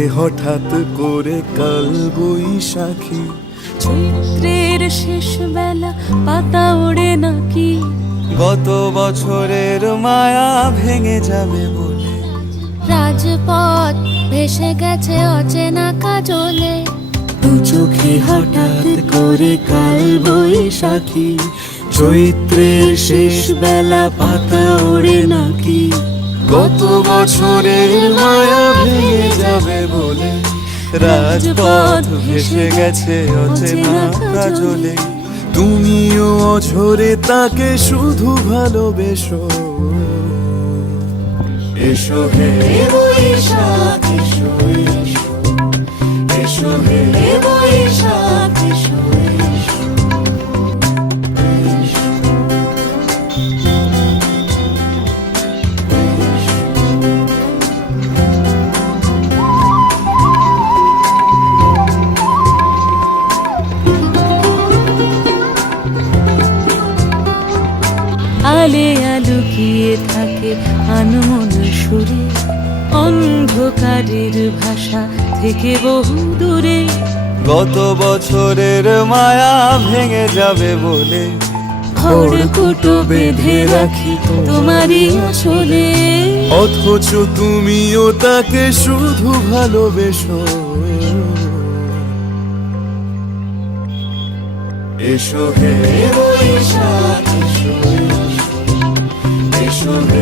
ওঠে হঠাৎ করে কাল বৈশাখী। চৈত্রের শেষ বেলা পাতা ওড়ে নাকি, গত বছরের মায়া ভেঙে যাবে বলে। রাজপথ ভেসে গেছে অচেনা কাজলে। দু চোখে হঠাৎ করে কাল বৈশাখী। চৈত্রের শেষ বেলা পাতা ওড়ে নাকি, গত বছরের মায়া ভেঙে যাবে বলে। রাজপথ ভেসে গেছে অচেনা কাজলে। তুমিও অঝরে তাকে শুধু ভালোবেসো। এসো হে বৈশাখ এসো এসো, এসো হে বৈশাখ এসো এসো। আলে আলুকিয়ে থাকে আনমন সুরে, অন্ধকারের ভাষা থেকে বহু দূরে। গত বছরের মায়া ভেঙে যাবে বলে। খড়কুটো বেঁধে রাখি তোমারই আসলে। অথচ তুমিও তাকে শুধু ভালোবেসো। এসো হে বৈশাখ এসো এসো, এসো হে